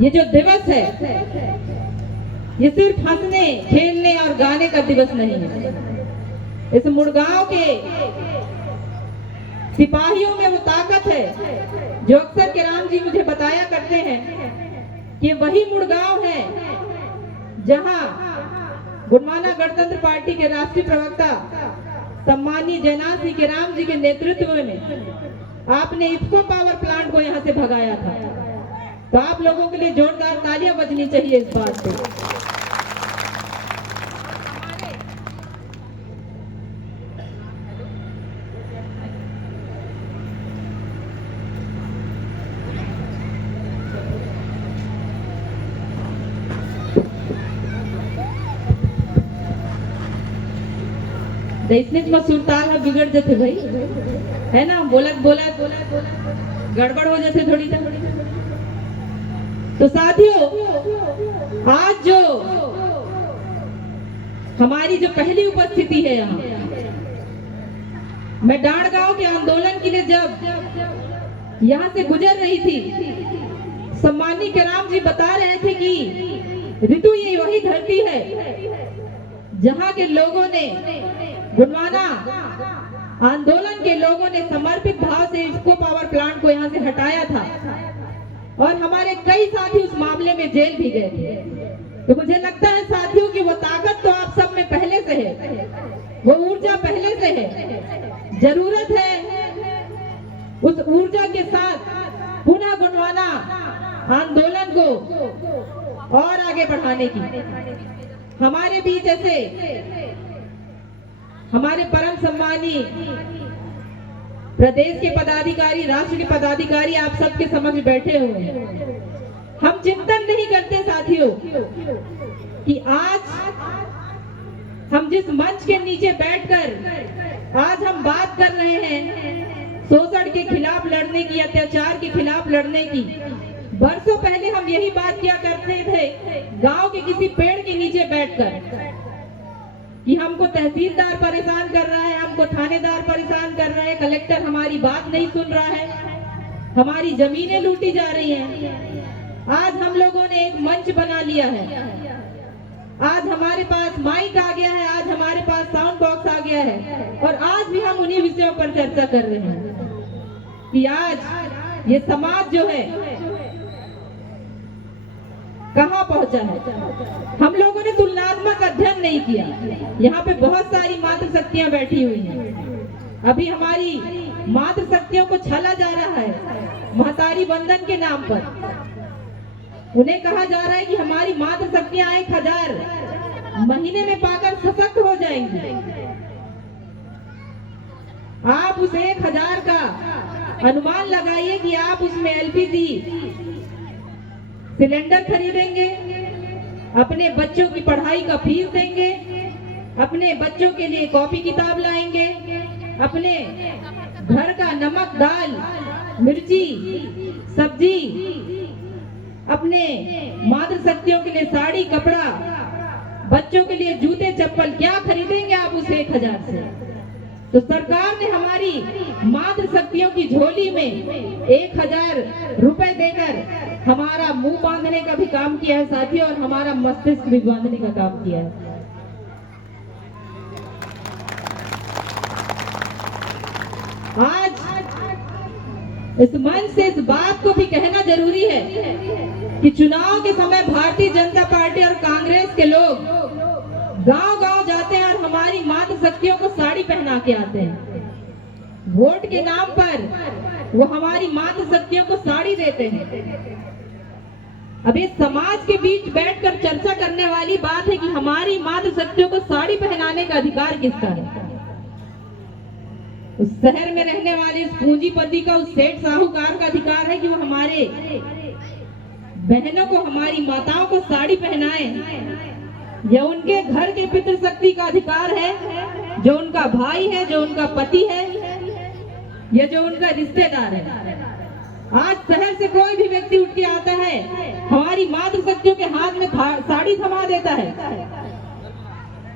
ये जो दिवस है ये सिर्फ हंसने खेलने और गाने का दिवस नहीं है। इस मुड़गांव के सिपाहियों में वो ताकत है जो अक्सर के राम जी मुझे बताया करते हैं कि वही मुड़गांव है जहां गुणमाना गणतंत्र पार्टी के राष्ट्रीय प्रवक्ता सम्मानीय जयनाथ सिंह केराम जी के नेतृत्व में आपने इफ्को पावर प्लांट को यहां से भगाया था। तो आप लोगों के लिए जोरदार तालियां बजनी चाहिए इस बात पे। इसमें सुरताल है बिगड़ जाते भाई, है ना, बोलत बोलत गड़बड़ हो जाते थोड़ी सा। तो साथियों, आज जो हमारी जो पहली उपस्थिति है यहाँ, मैं डांड गांव के आंदोलन के लिए जब यहाँ से गुजर रही थी, सम्मानीय केराम जी बता रहे थे कि ऋतु ये वही धरती है जहाँ के लोगों ने, गुणमाना आंदोलन के लोगों ने समर्पित भाव से इफ्को पावर प्लांट को यहाँ से हटाया था और हमारे कई साथी उस मामले में जेल भी गए थे। तो मुझे लगता है साथियों कि वो ताकत तो आप सब में पहले से है, वो ऊर्जा पहले से है। जरूरत है उस ऊर्जा के साथ पुनः गुणमाना आंदोलन को और आगे बढ़ाने की। हमारे बीच ऐसे हमारे परम सम्मानीय प्रदेश के पदाधिकारी, राष्ट्र के पदाधिकारी आप सबके समक्ष बैठे हुए हैं। हम चिंतन नहीं करते साथियों कि आज हम जिस मंच के नीचे बैठकर आज हम बात कर रहे हैं शोषण के खिलाफ लड़ने की, अत्याचार के खिलाफ लड़ने की, बरसों पहले हम यही बात किया करते थे गांव के किसी पेड़ के नीचे बैठकर कि हमको तहसीलदार परेशान कर रहा है, हमको थानेदार परेशान कर रहा है, कलेक्टर हमारी बात नहीं सुन रहा है, हमारी जमीनें लूटी जा रही हैं। आज हम लोगों ने एक मंच बना लिया है, आज हमारे पास माइक आ गया है, आज हमारे पास साउंड बॉक्स आ गया है और आज भी हम उन्हीं विषयों पर चर्चा कर रहे हैं कि आज ये समाज जो है कहाँ पहुंचा है। हम लोगों ने तुलनात्मक अध्ययन नहीं किया। यहाँ पे बहुत सारी मातृ शक्तियां बैठी हुई हैं। अभी हमारी मातृ शक्तियों को छला जा रहा है महतारी बंधन के नाम पर। उन्हें कहा जा रहा है कि हमारी मातृ शक्तियां 1000 महीने में पाकर सशक्त हो जाएंगी। आप उस 1000 का अनुमान लगाइए कि आप उसमें एलपीजी सिलेंडर खरीदेंगे, अपने बच्चों की पढ़ाई का फीस देंगे, अपने बच्चों के लिए कॉपी किताब लाएंगे, अपने घर का नमक दाल मिर्ची सब्जी, अपने मातृ शक्तियों के लिए साड़ी कपड़ा, बच्चों के लिए जूते चप्पल, क्या खरीदेंगे आप उस 1000 से? तो सरकार ने हमारी मातृ शक्तियों की झोली में 1000 रुपए देकर हमारा मुंह बांधने का भी काम किया है साथियों, और हमारा मस्तिष्क भी बांधने का काम किया है। आज इस मंच से इस बात को भी कहना जरूरी है कि चुनाव के समय भारतीय जनता पार्टी और कांग्रेस के लोग गांव-गांव जाते हैं और हमारी मातृ शक्तियों को साड़ी पहना के आते हैं। वोट के नाम पर वो हमारी मातृ शक्तियों को साड़ी देते हैं। अब इस समाज के बीच बैठकर चर्चा करने वाली बात है कि हमारी मातृ शक्तियों को साड़ी पहनाने का अधिकार किसका है? उस शहर में रहने वाले इस पूंजीपति का, उस सेठ साहूकार का अधिकार है कि वो हमारे बहनों को, हमारी माताओं को साड़ी पहनाए। यह उनके घर के पितृशक्ति का अधिकार है, जो उनका भाई है, जो उनका पति है, या जो उनका रिश्तेदार है। आज शहर से कोई भी व्यक्ति उठ के आता है, हमारी मातृ शक्तियों के हाथ में साड़ी थमा देता है,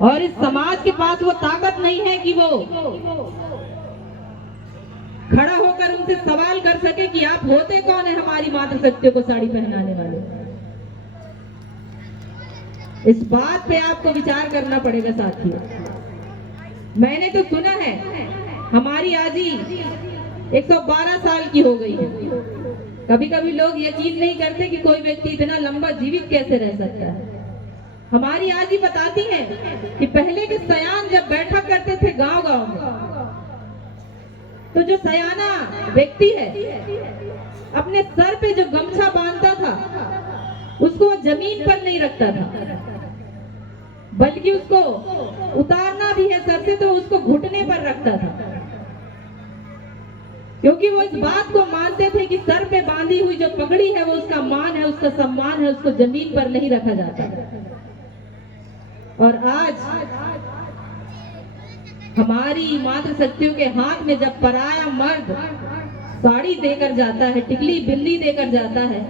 और इस समाज के पास वो ताकत नहीं है कि वो खड़ा होकर उनसे सवाल कर सके कि आप होते कौन है हमारी मातृ शक्तियों को साड़ी पहनाने वाले। इस बात पे आपको विचार करना पड़ेगा साथियों। मैंने तो सुना है हमारी आजी 112 साल की हो गई है। कभी कभी लोग यकीन नहीं करते कि कोई व्यक्ति इतना लंबा जीवित कैसे रह सकता है। हमारी आजी बताती हैं कि पहले के सयान जब बैठा करते थे गांव गांव में, तो जो सयाना व्यक्ति है अपने सर पे जो गमछा बांधता था उसको वो जमीन पर नहीं रखता था, बल्कि उसको उतारना भी है सर से तो उसको घुटने पर रखता था, क्योंकि वो इस बात को मानते थे कि सर पे बांधी हुई जो पगड़ी है वो उसका मान है, उसका सम्मान है, उसको जमीन पर नहीं रखा जाता। और आज हमारी मातृशक्तियों के हाथ में जब पराया मर्द साड़ी देकर जाता है, टिकली बिल्ली देकर जाता है,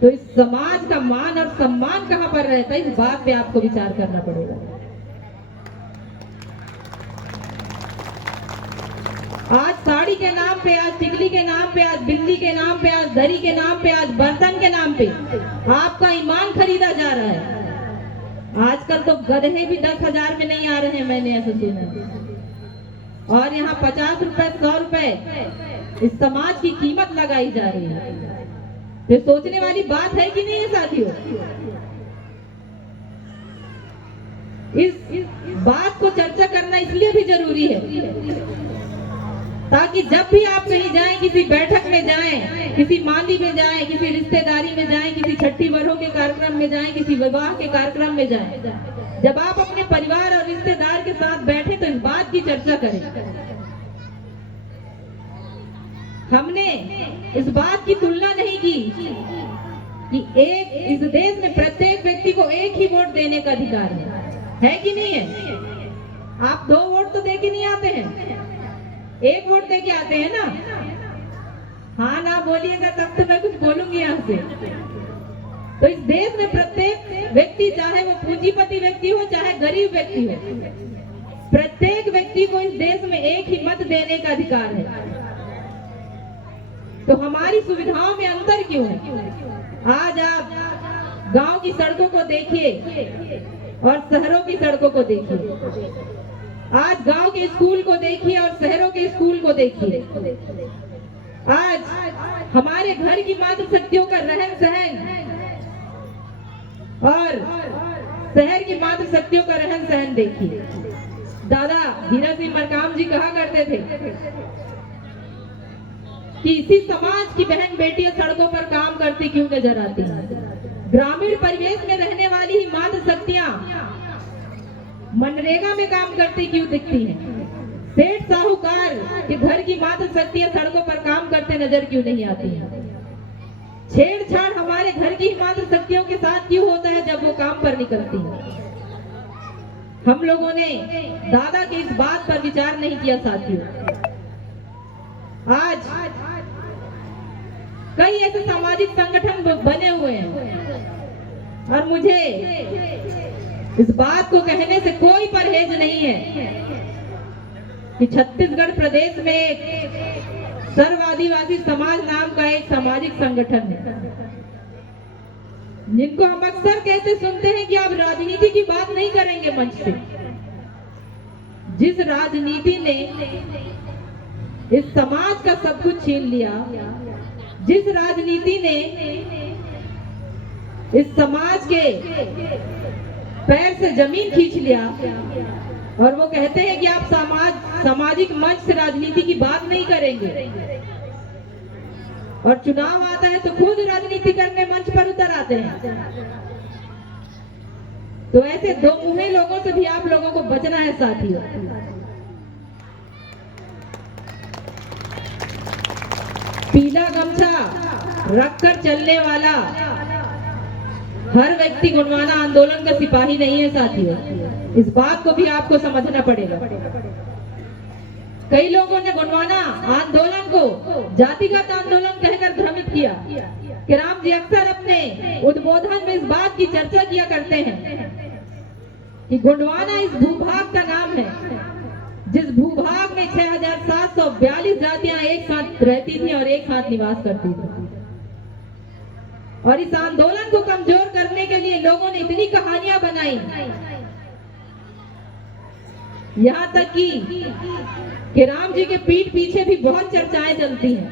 तो इस समाज का मान और सम्मान कहां पर रहता है, इस बात पे आपको विचार करना पड़ेगा। आज साड़ी के नाम पे, आज टिकली के नाम पे, आज बिल्ली के नाम पे, आज दरी के नाम पे, आज बर्तन के नाम पे आपका ईमान खरीदा जा रहा है। आजकल तो गधे भी 10,000 में नहीं आ रहे हैं, मैंने ऐसा सुना। और यहाँ 50 रुपए 100 रुपए इस समाज की कीमत लगाई जा रही है। ये सोचने वाली बात है कि नहीं है साथियों? इस बात को चर्चा करना इसलिए भी जरूरी है ताकि जब भी आप कहीं जाएं, किसी बैठक में जाएं, किसी माली में जाएं, किसी रिश्तेदारी में जाएं, किसी छठी वरों के कार्यक्रम में जाएं, किसी विवाह के कार्यक्रम में जाएं, जब आप अपने परिवार और रिश्तेदार के साथ बैठे तो इस बात की चर्चा करें। हमने इस बात की तुलना नहीं की कि इस देश में प्रत्येक व्यक्ति को एक ही वोट देने का अधिकार है कि नहीं है? आप 2 वोट तो दे के नहीं आते हैं, 1 वोट दे के आते हैं ना। हाँ ना बोलिएगा तब तो मैं कुछ बोलूंगी यहाँ से। तो इस देश में प्रत्येक व्यक्ति, चाहे वो पूंजीपति व्यक्ति हो चाहे गरीब व्यक्ति हो, प्रत्येक व्यक्ति को इस देश में एक ही मत देने का अधिकार है। तो हमारी सुविधाओं में अंतर क्यों है? आज आप गांव की सड़कों को देखिए और शहरों की सड़कों को देखिए। आज गांव के स्कूल को देखिए और शहरों के स्कूल को देखिए। आज हमारे घर की मातृशक्तियों का रहन सहन और शहर की मातृशक्तियों का रहन सहन देखिए। दादा धीरा सिंह मरकाम जी कहा करते थे कि इसी समाज की बहन बेटियां सड़कों पर काम करती क्यों नजर आती हैं? ग्रामीण परिवेश में रहने वाली ही मातृशक्तियां मनरेगा में काम करती क्यों दिखती हैं? सेठ साहूकार के घर की मातृशक्तियां सड़कों पर काम करते नजर क्यों नहीं आती हैं? छेड़छाड़ हमारे घर की मातृशक्तियों के साथ क्यों होता है जब वो काम पर निकलती हैं? हम लोगों ने दादा की इस बात पर विचार नहीं किया साथियों। आज कई ऐसे सामाजिक संगठन बने हुए हैं और मुझे इस बात को कहने से कोई परहेज नहीं है कि छत्तीसगढ़ प्रदेश में एक सर्व आदिवासी समाज नाम का एक सामाजिक संगठन है, जिनको हम अक्सर कहते सुनते हैं कि आप राजनीति की बात नहीं करेंगे मंच से। जिस राजनीति ने इस समाज का सब कुछ छीन लिया, जिस राजनीति ने इस समाज के पैर से जमीन खींच लिया और वो कहते हैं कि आप सामाजिक मंच से राजनीति की बात नहीं करेंगे, और चुनाव आता है तो खुद राजनीति करने मंच पर उतर आते हैं। तो ऐसे दो मुहे लोगों से भी आप लोगों को बचना है साथियों। पीला गमछा रखकर चलने वाला हर व्यक्ति गोंडवाना आंदोलन का सिपाही नहीं है साथियों। इस बात को भी आपको समझना पड़ेगा। कई लोगों ने गोंडवाना आंदोलन को जातिगत आंदोलन कहकर भ्रमित किया। कि राम जी अक्सर अपने उद्बोधन में इस बात की चर्चा किया करते हैं कि गोंडवाना इस भूभाग का नाम है जिस भूभाग में 6742 जातियां एक साथ रहती थी और एक साथ निवास करती थी। और इस आंदोलन को कमजोर करने के लिए लोगों ने इतनी कहानियां बनाई, यहाँ तक कि राम जी के पीठ पीछे भी बहुत चर्चाएं चलती हैं।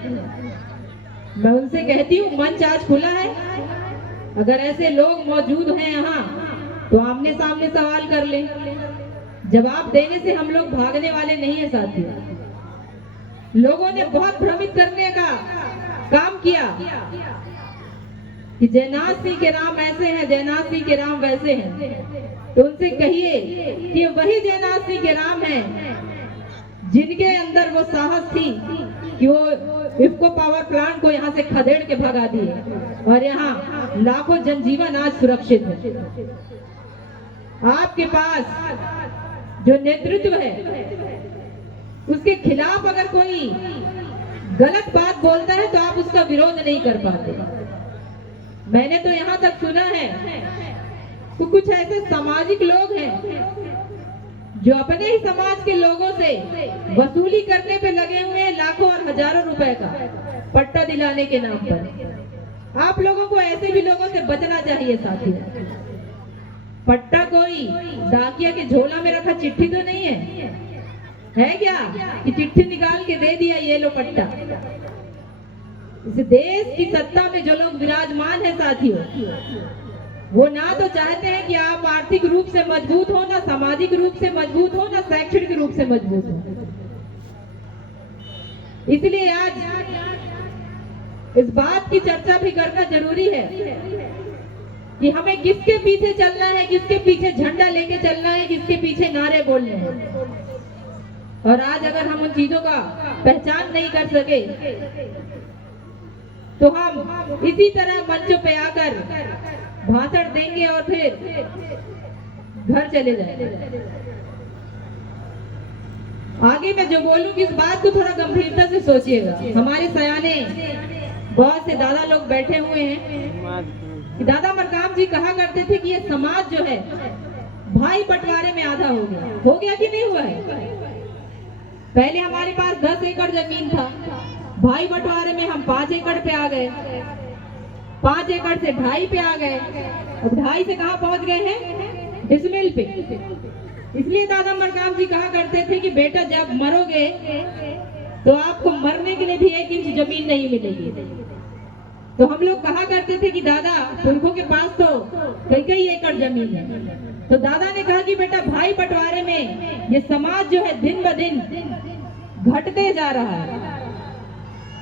मैं उनसे कहती हूँ मंच आज खुला है, अगर ऐसे लोग मौजूद हैं यहाँ तो आमने सामने सवाल कर ले। जवाब देने से हम लोग भागने वाले नहीं है साथियों। लोगों ने बहुत भ्रमित करने का काम किया कि जयनाथ सिंह के राम ऐसे हैं, जयनाथ सिंह के राम वैसे हैं। तो उनसे कहिए कि वही जयनाथ सिंह के राम हैं जिनके अंदर वो साहस थी कि वो इफ्को पावर प्लांट को यहाँ से खदेड़ के भगा दिए और यहाँ लाखों जनजीवन आज सुरक्षित है। आपके पास जो नेतृत्व है उसके खिलाफ अगर कोई गलत बात बोलता है तो आप उसका विरोध नहीं कर पाते। मैंने तो यहाँ तक सुना है तो कुछ ऐसे सामाजिक लोग हैं जो अपने ही समाज के लोगों से वसूली करने पे लगे हुए हैं, लाखों और हजारों रुपए का पट्टा दिलाने के नाम पर। आप लोगों को ऐसे भी लोगों से बचना चाहिए साथियों। पट्टा कोई डाकिया के झोला में रखा चिट्ठी तो नहीं है क्या कि चिट्ठी निकाल के दे दिया ये लो पट्टा। इस देश की सत्ता में जो लोग विराजमान है साथियों, वो ना तो चाहते हैं कि आप आर्थिक रूप से मजबूत हो, ना सामाजिक रूप से मजबूत हो, ना शैक्षणिक रूप से मजबूत हो। इसलिए आज इस बात की चर्चा भी करना जरूरी है कि हमें किसके पीछे चलना है, किसके पीछे झंडा लेके चलना है, किसके पीछे नारे बोलने हैं। और आज अगर हम उन चीजों का पहचान नहीं कर सके तो हम इसी तरह मंचों पे आकर भाषण देंगे और फिर घर चले जाएंगे। आगे मैं जो बोलूंगी इस बात को थोड़ा गंभीरता से सोचिएगा। हमारे सयाने बहुत से दादा लोग बैठे हुए हैं कि दादा मरकाम जी कहा करते थे कि ये समाज जो है भाई बंटवारे में आधा हो गया कि नहीं हुआ है। पहले हमारे पास 10 एकड़ जमीन था, भाई बंटवारे में हम 5 एकड़ पे आ गए, 5 एकड़ से 2.5 पे आ गए, अब 2.5 से कहाँ पहुंच गए हैं, डिसमिल पे। इसलिए दादा मरकाम जी कहा करते थे कि बेटा जब मरोगे तो आपको मरने के लिए भी 1 इंच जमीन नहीं मिलेगी। तो हम लोग कहा करते थे कि दादा पुरखों के पास तो कई एकड़ जमीन है। तो दादा ने कहा कि बेटा भाई बंटवारे में ये समाज जो है दिन ब दिन घटते जा रहा है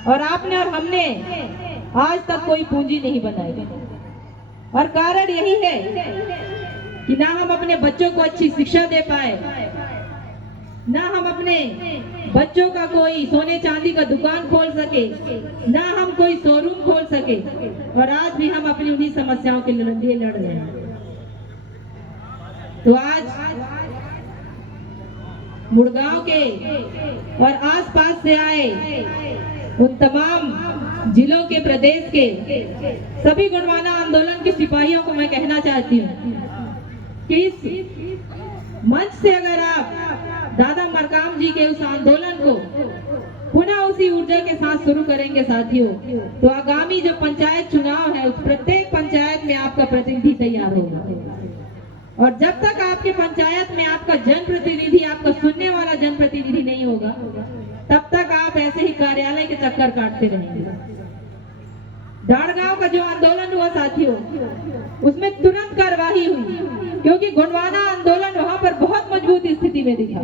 और आपने और हमने आज तक कोई पूंजी नहीं बनाई। और कारण यही है कि ना हम अपने बच्चों को अच्छी शिक्षा दे पाए, ना हम अपने बच्चों का कोई सोने चांदी का दुकान खोल सके, ना हम कोई शोरूम खोल सके। और आज भी हम अपनी उन्हीं समस्याओं के लिए लड़ रहे हैं। तो आज मुड़गांव के और आसपास से आए उन तमाम जिलों के, प्रदेश के सभी गुणवाना आंदोलन के सिपाहियों को मैं कहना चाहती हूँ कि इस मंच से अगर आप दादा मरकाम जी के उस आंदोलन को पुनः उसी ऊर्जा के साथ शुरू करेंगे साथियों, तो आगामी जो पंचायत चुनाव है उस प्रत्येक पंचायत में आपका प्रतिनिधि तैयार होगा। और जब तक आपके पंचायत में आपका जनप्रतिनिधि, आपका सुनने वाला जनप्रतिनिधि नहीं होगा, तब तक आप ऐसे ही कार्यालय के चक्कर काटते रहेंगे। डाड़गांव का जो आंदोलन हुआ साथियों, उसमें तुरंत कार्यवाही हुई क्योंकि गोंडवाना आंदोलन वहां पर बहुत मजबूत स्थिति में दिखा।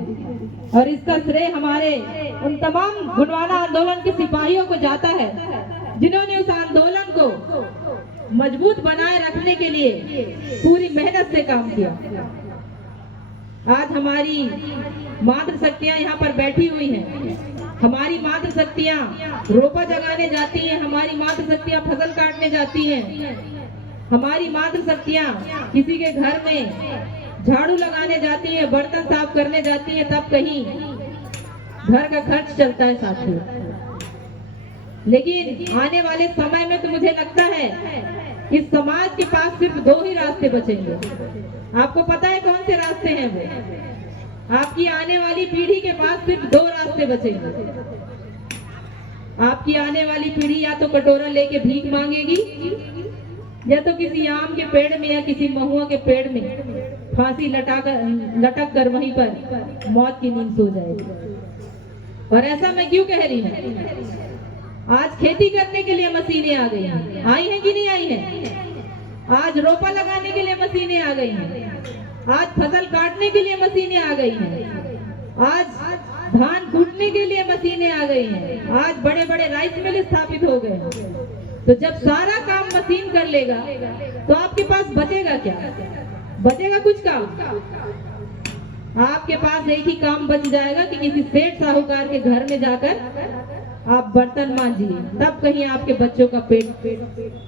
और इसका श्रेय हमारे उन तमाम गोंडवाना आंदोलन के सिपाहियों को जाता है जिन्होंने उस आंदोलन को मजबूत बनाए रखने के लिए पूरी मेहनत से काम किया। आज हमारी मातृशक्तियां यहाँ पर बैठी हुई हैं। हमारी मातृशक्तियां रोपा जगाने जाती हैं, हमारी मातृशक्तियां फसल काटने जाती हैं, हमारी मातृशक्तियां किसी के घर में झाड़ू लगाने जाती हैं, बर्तन साफ करने जाती हैं, तब कहीं घर का खर्च चलता है साथियों। लेकिन आने वाले समय में तो मुझे लगता है इस समाज के पास सिर्फ 2 ही रास्ते बचेंगे। आपको पता है कौन से रास्ते हैं वो? आपकी आने वाली पीढ़ी के पास सिर्फ 2 रास्ते बचेंगे। आपकी आने वाली पीढ़ी या तो कटोरा लेके भीख मांगेगी या तो किसी आम के पेड़ में या किसी महुआ के पेड़ में फांसी लटक कर वहीं पर मौत की नींद सो जाएगी। और ऐसा मैं क्यों कह रही हूँ? आज खेती करने के लिए मशीनें आ गई हैं, आई हैं कि नहीं आई हैं? आज रोपा लगाने के लिए मशीनें आ गई हैं, आज फसल काटने के लिए मशीनें आ गई हैं, आज धान कूटने के लिए मशीनें आ गई हैं, आज बड़े बड़े राइस मिल स्थापित हो गए हैं। तो जब सारा काम मशीन कर लेगा तो आपके पास बचेगा क्या? बचेगा कुछ काम? आपके पास एक ही काम बच जाएगा कि किसी सेठ साहूकार के घर में जाकर आप बर्तन मांजिए, तब कहीं आपके बच्चों का पेट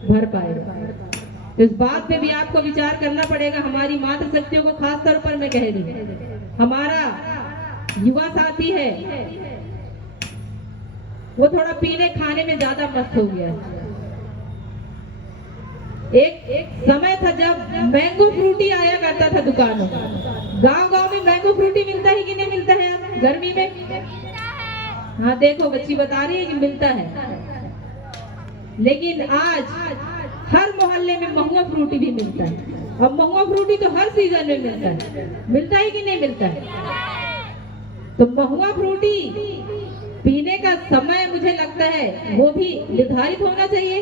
भर पाएगा। तो इस बात पे भी आपको विचार करना पड़ेगा। हमारी मातृ शक्तियों को खास तौर पर मैं कह रही हूँ, हमारा युवा साथी है वो थोड़ा पीने खाने में ज्यादा मस्त हो गया है। एक समय था जब मैंगो फ्रूटी आया करता था दुकानों में। गांव में मैंगो फ्रूटी मिलता है कि नहीं मिलता है गर्मी में? हाँ देखो बच्ची बता रही है कि मिलता है। लेकिन आज हर मोहल्ले में महुआ फ्रूटी भी मिलता है। और महुआ फ्रूटी तो हर सीजन में मिलता है। मिलता है कि नहीं मिलता है? तो महुआ फ्रूटी पीने का समय मुझे लगता है वो भी निर्धारित होना चाहिए।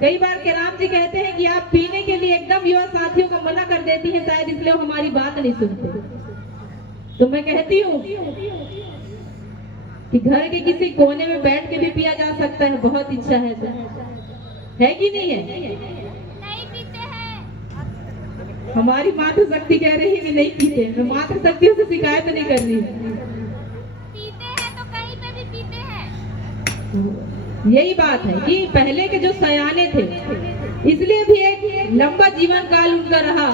कई बार केराम जी कहते हैं कि आप पीने के लिए एकदम युवा साथियों को मना कर देती हैं, शायद इसलिए वो हमारी बात नहीं सुनते। तो मैं कहती हूँ कि घर के किसी कोने में बैठ के भी पिया जा सकता है, बहुत इच्छा है तो। है कि नहीं है? नहीं पीते हैं। हमारी मातृ शक्ति कह रही है कि नहीं पीते। मैं मातृ शक्तियों से शिकायत नहीं कर रही। पीते हैं तो कहीं पे भी पीते हैं। यही बात है कि पहले के जो सयाने थे इसलिए भी एक लंबा जीवन काल उनका रहा,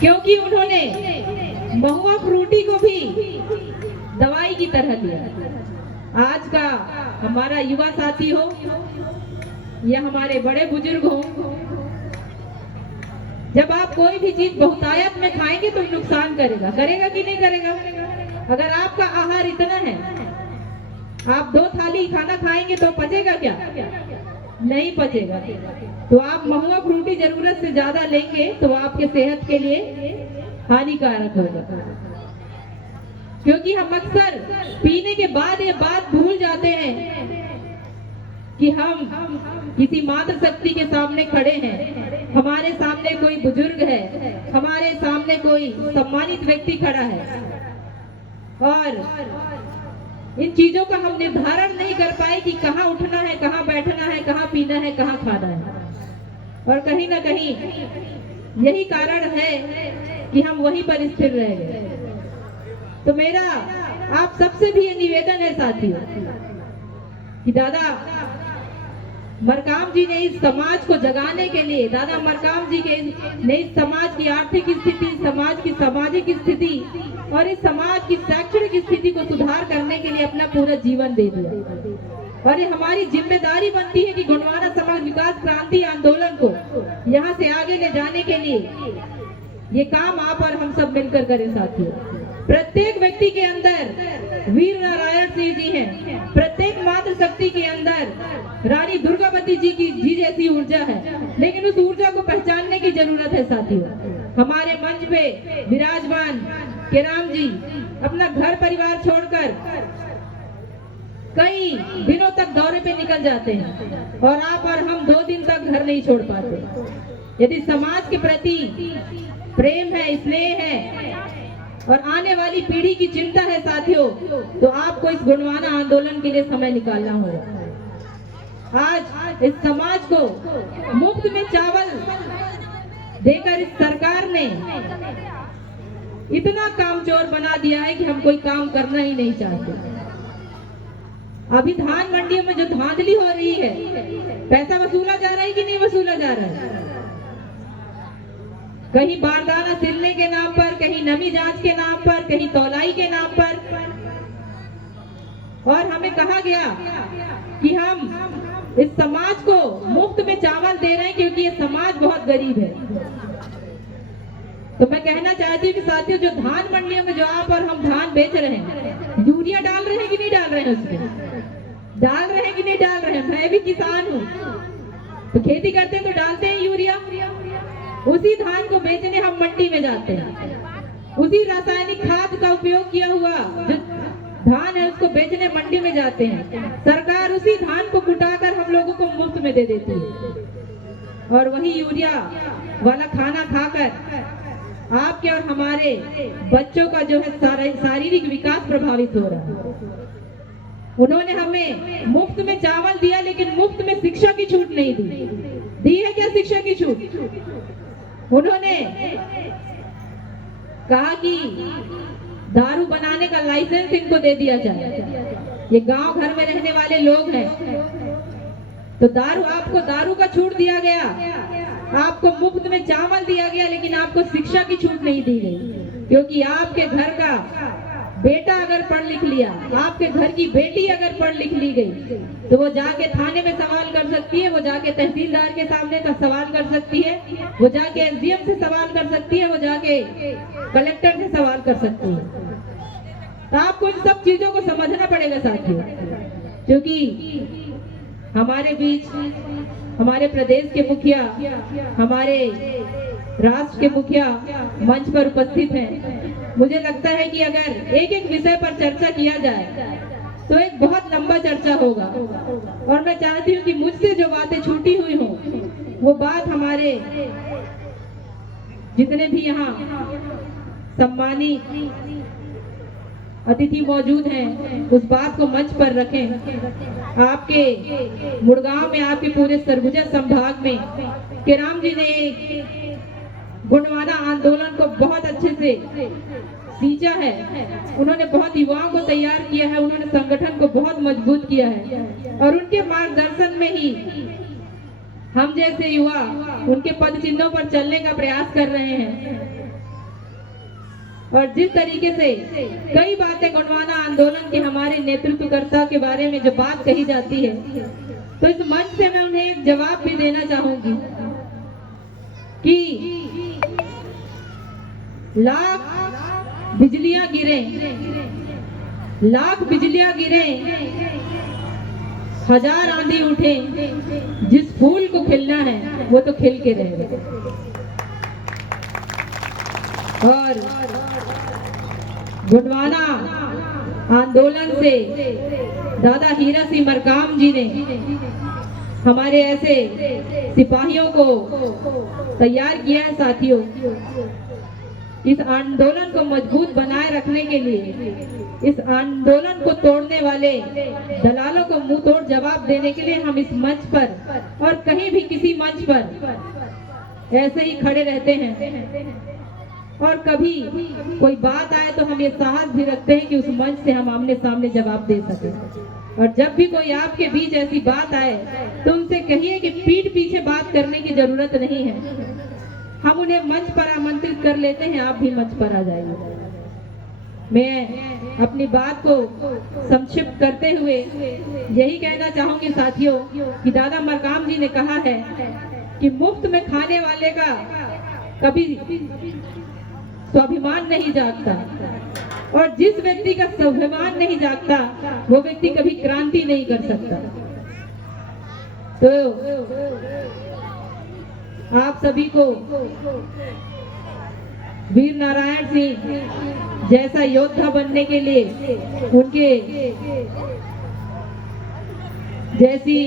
क्योंकि उन्होंने महुआ फ्रूटी को भी दवाई की तरह लिया। आज का हमारा युवा साथी हो या हमारे बड़े बुजुर्ग हो, जब आप कोई भी चीज बहुतायत में खाएंगे तो नुकसान करेगा। करेगा कि नहीं करेगा? अगर आपका आहार इतना है, आप 2 थाली खाना खाएंगे तो पचेगा क्या? नहीं पचेगा। तो आप महुआ फ्रूटी जरूरत से ज्यादा लेंगे तो आपके सेहत के लिए हानिकारक होगा। क्योंकि हम अक्सर पीने के बाद ये बात भूल जाते हैं कि हम किसी मातृ शक्ति के सामने खड़े हैं, हमारे सामने कोई बुजुर्ग है, हमारे सामने कोई सम्मानित व्यक्ति खड़ा है, और इन चीजों का हम निर्धारण नहीं कर पाए कि कहाँ उठना है, कहाँ बैठना है, कहाँ पीना है, कहाँ खाना है। और कहीं ना कहीं यही कारण है कि हम वहीं पर स्थिर रह गए। तो मेरा आप सबसे भी ये निवेदन है साथियों कि दादा मरकाम जी ने इस समाज को जगाने के लिए, दादा मरकाम जी ने इस समाज की आर्थिक स्थिति, समाज की सामाजिक स्थिति और इस समाज की शैक्षणिक स्थिति को सुधार करने के लिए अपना पूरा जीवन दे दिया। और ये हमारी जिम्मेदारी बनती है कि गोंडवाना समाज विकास क्रांति आंदोलन को यहाँ से आगे ले जाने के लिए ये काम आप और हम सब मिलकर करें साथियों। प्रत्येक व्यक्ति के अंदर वीर नारायण सिंह जी हैं, प्रत्येक मातृ शक्ति के अंदर रानी दुर्गावती जी जैसी ऊर्जा है, लेकिन उस ऊर्जा को पहचानने की जरूरत है साथियों। हमारे मंच पे विराजमान केराम जी अपना घर परिवार छोड़कर कई दिनों तक दौरे पे निकल जाते हैं और आप और हम 2 दिन तक घर नहीं छोड़ पाते। यदि समाज के प्रति प्रेम है, स्नेह है और आने वाली पीढ़ी की चिंता है साथियों, तो आपको इस गोंडवाना आंदोलन के लिए समय निकालना होगा। आज इस समाज को मुफ्त में चावल देकर इस सरकार ने इतना कामचोर बना दिया है कि हम कोई काम करना ही नहीं चाहते। अभी धान मंडियों में जो धांधली हो रही है, पैसा वसूला जा रहा है कि नहीं वसूला जा रहा है? कहीं बारदाना सिलने के नाम पर, कहीं नमी जांच के नाम पर, कहीं तौलाई के नाम पर। और हमें कहा गया कि हम इस समाज को मुफ्त में चावल दे रहे हैं क्योंकि ये समाज बहुत गरीब है। तो मैं कहना चाहती हूँ कि साथियों, जो धान मंडियों में जो आप और हम धान बेच रहे हैं, यूरिया डाल रहे हैं कि नहीं डाल रहे हैं? उसमें डाल रहे हैं कि नहीं डाल रहे हैं? मैं भी किसान हूँ, तो खेती करते हैं तो डालते हैं यूरिया, उसी धान को बेचने हम मंडी में जाते हैं, उसी रासायनिक खाद का उपयोग किया हुआ जो धान है उसको बेचने मंडी में जाते हैं। सरकार उसी धान को कुटाकर हम लोगों को मुफ्त में दे देती है और वही यूरिया वाला खाना खाकर आपके और हमारे बच्चों का जो है शारीरिक विकास प्रभावित हो रहा है। उन्होंने हमें मुफ्त में चावल दिया लेकिन मुफ्त में शिक्षा की छूट नहीं दी है क्या शिक्षा की छूट? उन्होंने कहा कि दारू बनाने का लाइसेंस इनको दे दिया जाए। ये गांव घर में रहने वाले लोग हैं तो आपको दारू का छूट दिया गया, आपको मुफ्त में चावल दिया गया, लेकिन आपको शिक्षा की छूट नहीं दी गई। क्योंकि आपके घर का बेटा अगर पढ़ लिख लिया, आपके घर की बेटी अगर पढ़ लिख ली गई तो वो जाके थाने में सवाल कर सकती है, वो जाके तहसीलदार के सामने का सवाल कर सकती है, वो जाके एसडीएम से सवाल कर सकती है, वो जाके कलेक्टर से सवाल कर सकती है। तो आपको इन सब चीजों को समझना पड़ेगा साथियों, क्योंकि हमारे बीच हमारे प्रदेश के मुखिया, हमारे राष्ट्र के मुखिया मंच पर उपस्थित हैं। मुझे लगता है कि अगर एक एक विषय पर चर्चा किया जाए तो एक बहुत लंबा चर्चा होगा और मैं चाहती हूँ कि मुझसे जो बातें छूटी हुई हो वो बात हमारे जितने भी यहाँ सम्मानित अतिथि मौजूद हैं उस बात को मंच पर रखें। आपके मुड़गांव में, आपके पूरे सरगुजा संभाग में केराम जी ने गुणवाना आंदोलन को बहुत अच्छे से सींचा है। उन्होंने बहुत युवाओं को तैयार किया है, उन्होंने संगठन को बहुत मजबूत किया है और उनके मार्गदर्शन में ही हम जैसे युवा उनके पद चिन्हों पर चलने का प्रयास कर रहे हैं। और जिस तरीके से कई बातें गुणवाना आंदोलन के हमारे नेतृत्वकर्ता के बारे में जो बात कही जाती है, तो इस मंच से मैं उन्हें एक जवाब भी देना चाहूंगी कि लाख बिजलियां गिरे, लाख बिजलियां गिरे, हजार आंधी उठे, जिस फूल को खिलना है वो तो खिल के रहे। और गुणवाना आंदोलन से दादा हीरा सिंह मरकाम जी ने हमारे ऐसे सिपाहियों को तैयार किया है साथियों। इस आंदोलन को मजबूत बनाए रखने के लिए, इस आंदोलन को तोड़ने वाले दलालों को मुंह तोड़ जवाब देने के लिए हम इस मंच पर और कहीं भी किसी मंच पर ऐसे ही खड़े रहते हैं। और कभी कोई बात आए तो हम ये साहस भी रखते हैं कि उस मंच से हम आमने सामने जवाब दे सकें। और जब भी कोई आपके बीच ऐसी बात आए तो उनसे कहिए कि पीठ पीछे बात करने की जरूरत नहीं है, हम उन्हें मंच पर आमंत्रित कर लेते हैं, आप भी मंच पर आ जाइए। मैं अपनी बात को संक्षिप्त करते हुए यही कहना चाहूंगी साथियों कि दादा मरकाम जी ने कहा है कि मुफ्त में खाने वाले का कभी स्वाभिमान नहीं जागता और जिस व्यक्ति का स्वाभिमान नहीं जागता वो व्यक्ति कभी क्रांति नहीं कर सकता। तो आप सभी को वीर नारायण सिंह जैसा योद्धा बनने के लिए, उनके जैसी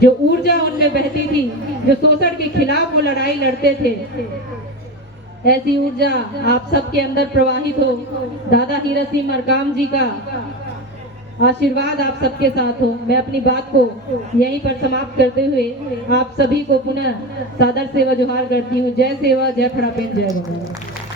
जो ऊर्जा उनमें बहती थी, जो शोषण के खिलाफ वो लड़ाई लड़ते थे, ऐसी ऊर्जा आप सबके अंदर प्रवाहित हो। दादा हीरा सिंह मरकाम जी का आशीर्वाद आप सबके साथ हो। मैं अपनी बात को यहीं पर समाप्त करते हुए आप सभी को पुनः सादर सेवा जोहार करती हूँ। जय सेवा, जय फड़ापेन, जय भगवान।